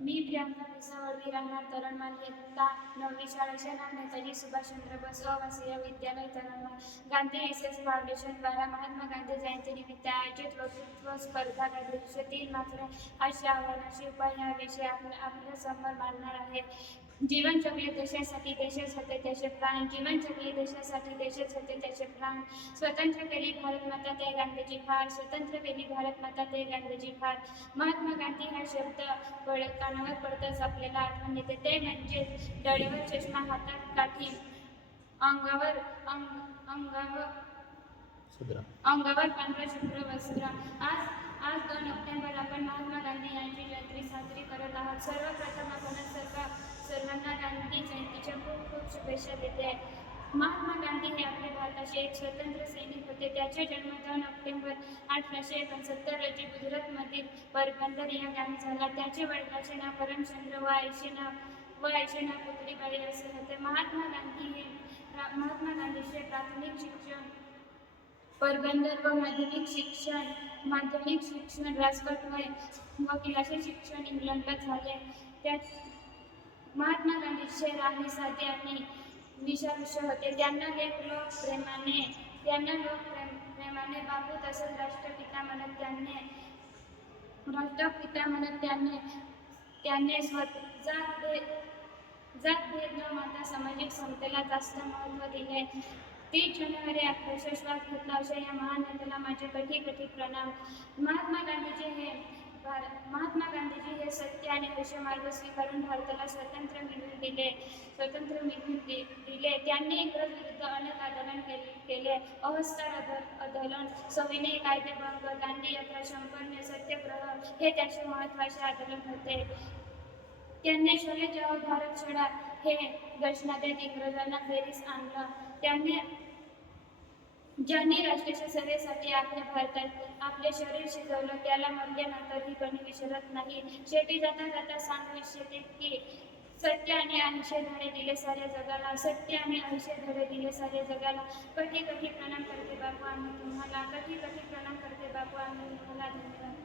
मी प्रियांका विसावडवी राहणार तरणमाल इयत्ता 9वी शाळा शहर नेताजी सुभाषचंद्र बोस आवासीय विद्यालय तरणमाल गांधी रिसर्च फाउंडेशन द्वारा महात्मा गांधी जयंतीनिमित्त आयोजित वक्तृत्व स्पर्धा 2003 मात्र अशी आव्हानाची उपाय या विषयी आपल्या समोर मांडणार आहे. जीवन जगले देशासाठी, देशच होते त्याचे प्राण. जीवन जगले देशासाठी, देशच होते त्याचे प्राण. स्वतंत्र केली भारत माता ते गांधीजी फार. स्वतंत्र केली भारत माता ते गांधीजी फार. महात्मा गांधी हा शब्द कानावर पडताच आपल्याला आठवण येते ते म्हणजे डोळ्यावर चष्मा, हातात काठी, अंगावर पांढरं शुभ्र वस्त्र. आज 2 ऑक्टोबर आपण महात्मा गांधी यांची जयंती साजरी करत आहोत. सर्वप्रथम आपण सर्वांना गांधी जयंतीच्या खूप खूप शुभेच्छा देते आहे. महात्मा गांधी हे आपल्या भारताचे एक स्वतंत्र सैनिक होते. त्याचे जन्म 2 ऑक्टोबर 1869 रोजी गुजरातमधील पोरबंदर या गावी झाला. त्याचे वडिलांचे नाव करमचंद व आईचे नाव पुतळीबाई असे होते. महात्मा गांधीचे प्राथमिक शिक्षण पोरबंदर व माध्यमिक शिक्षण राजकोट व क्लासिक शिक्षण इंग्लंडला झाले. त्यात महात्मा गांधीचे राहणे साधे आणि विषाविषय होते. त्यांना लोक प्रेमाने बापू तसंच राष्ट्रपिता म्हणत त्याने जातभेद न मानता सामाजिक समतेला जास्त महत्त्व दिले. 30 जानेवारी 1800 श्वास घेतला अशा या महान नेत्याला माझे कठी प्रणाम. महात्मा गांधीजी हे सत्य आणि अहिंसा मार्ग स्वीकारून भारताला स्वातंत्र्य मिळवून दिले. त्यांनी इंग्रज विरुद्ध अनेक आंदोलन केले. अहोस्तार आंदोलन, सविनय कायदेभंग, दांडी यात्रा, संपूर्ण सत्याग्रह हे त्यांचे महत्त्वाचे आंदोलन होते. त्यांनी शोले जाओ भारत छोडा हे घोषणा देत इंग्रजांना खेरीस आणलं. ज्यांनी राष्ट्राच्या सेवेसाठी आपले शरीर शिजवलं त्याला मरल्यानंतरही कोणी विसरत नाही. शेवटी जाता सांगू इच्छिते की सत्य आणि अहिंसे धडे दिले साऱ्या जगाला. सत्य आणि अहिंसे धडे दिले साऱ्या जगाला. कधी प्रणाम करते बापू आम्ही तुम्हाला. कधी प्रणाम करते बापू आम्ही तुम्हाला. धन्यवाद.